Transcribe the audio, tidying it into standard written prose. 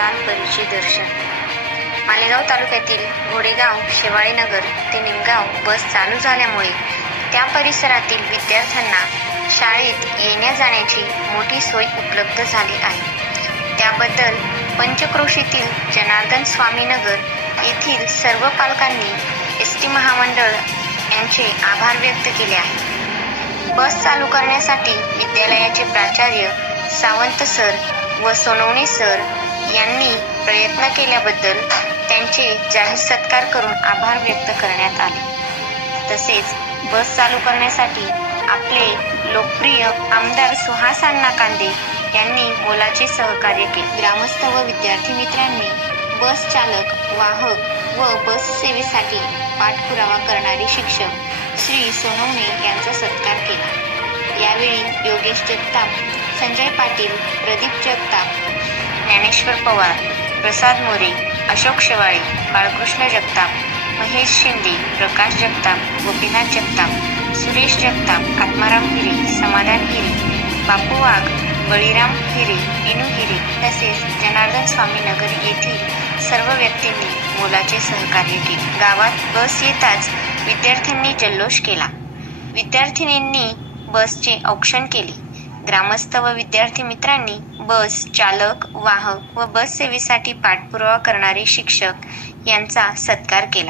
लाल परीचे दर्शन. मालेगाव तालुक्यातील घोडेगाव, शेवाळेनगर ते निमगाव बस चालू झाल्यामुळे त्या परिसरातील विद्यार्थ्यांना शाळेत येण्या जाण्याची मोठी सोय उपलब्ध झाली आहे. त्याबद्दल पंचक्रोशीतील जनार्दन स्वामी नगर येथील सर्व पालकांनी एस टी महामंडळ यांचे आभार व्यक्त केले आहे. बस चालू करण्यासाठी विद्यालयाचे प्राचार्य सावंत सर व सोनवणे सर यांनी प्रयत्न केल्याबद्दल त्यांचे जाहीर सत्कार करून आभार व्यक्त करण्यात आले. तसेच बस चालू करण्यासाठी आपले लोकप्रिय आमदार सुहास अण्णा कांदे यांनी मोलाचे सहकार्य केले. ग्रामस्थ व विद्यार्थी मित्रांनी बस चालक, वाहक व बस सेवेसाठी पाठपुरावा करणारे शिक्षक श्री सोनवणे यांचा सत्कार केला. यावेळी योगेश जगताप, संजय पाटील, प्रदीप जगताप, ज्ञानेश्वर पवार, प्रसाद मोरे, अशोक शेवाळे, बाळकृष्ण जगताप, महेश शिंदे, प्रकाश जगताप, गोपीनाथ जगताप, सुरेश जगताप, आत्माराम हिरे, समाधान हिरे, बापू वाघ, बळीराम हिरे, विनू हिरे तसेच जनार्दन स्वामी नगर येथील सर्व व्यक्तींनी मोलाचे सहकार्य केले. गावात बस येताच विद्यार्थ्यांनी जल्लोष केला. विद्यार्थिनींनी बसचे औक्षण केले. ग्रामस्थ व विद्यार्थी मित्रांनी बस चालक, वाहक व बस सेवेसाठी पाठपुरावा करणारे शिक्षक यांचा सत्कार केला.